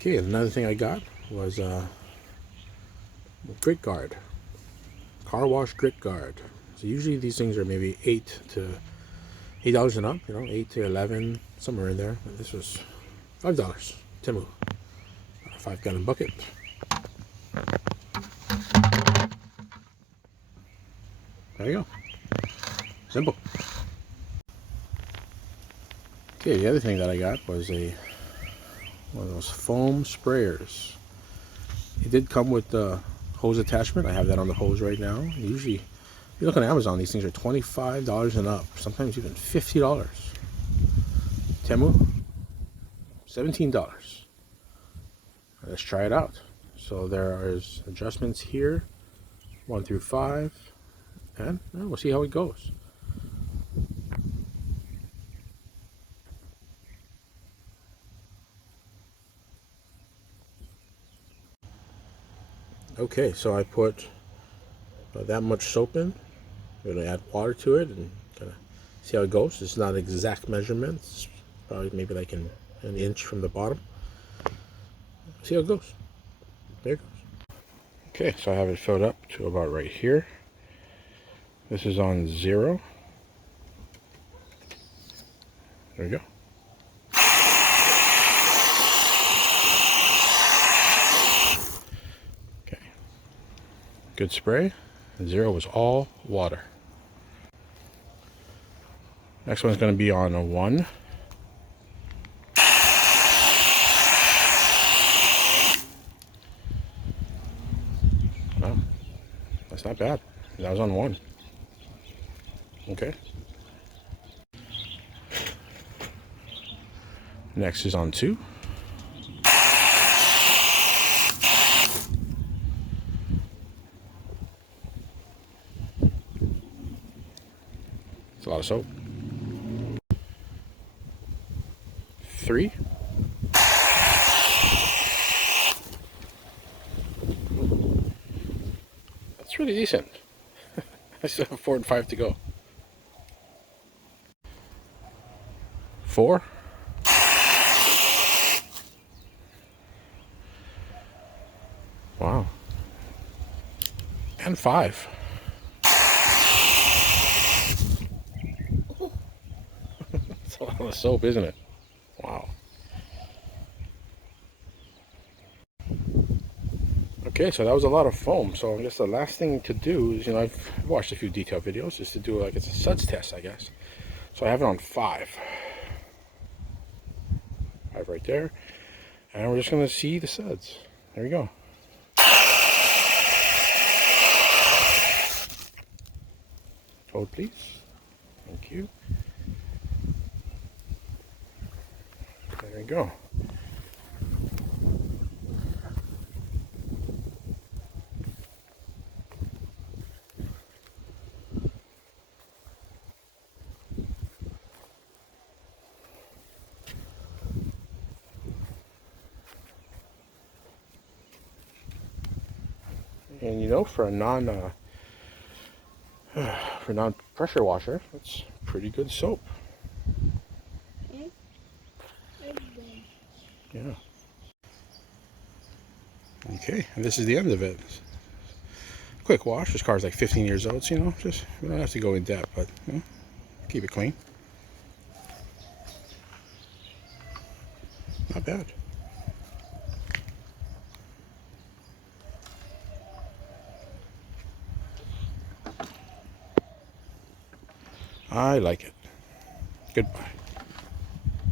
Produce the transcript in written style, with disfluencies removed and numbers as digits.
Okay, another thing I got was grit guard, car wash grit guard. So usually these things are maybe $8 and up, 8 to 11, somewhere in there. But this was $5. TEMU, a 5-gallon bucket. There you go. Simple. Okay, the other thing that I got was one of those foam sprayers. It did come with the hose attachment. I have that on the hose right now. Usually, if you look on Amazon, these things are $25 and up, sometimes even $50. TEMU, $17. Let's try it out. So there is adjustments here, 1 through 5, and we'll see how it goes. Okay, so I put that much soap in. I'm going to add water to it and kind of see how it goes. It's not exact measurement. It's probably maybe like an inch from the bottom. See how it goes. There it goes. Okay, so I have it filled up to about right here. This is on 0. There we go. Okay. Good spray. 0 was all water. Next one's going to be on a 1. Wow, that's not bad. That was on 1. Okay. Next is on 2. It's a lot of soap. 3. That's really decent. I still have 4 and 5 to go. 4. Wow. And 5. It's a lot of soap, isn't it? Wow. Okay, so that was a lot of foam. So I guess the last thing to do is, I've watched a few detail videos, is to do like it's a suds test, I guess. So I have it on 5. 5 right there. And we're just going to see the suds. There we go. Hold, please. Thank you. There we go. And for a non-pressure washer, it's pretty good soap. Yeah. Okay, and this is the end of it. Quick wash. This car's like 15 years old, so just we don't have to go in depth, but keep it clean. Not bad. I like it. Goodbye.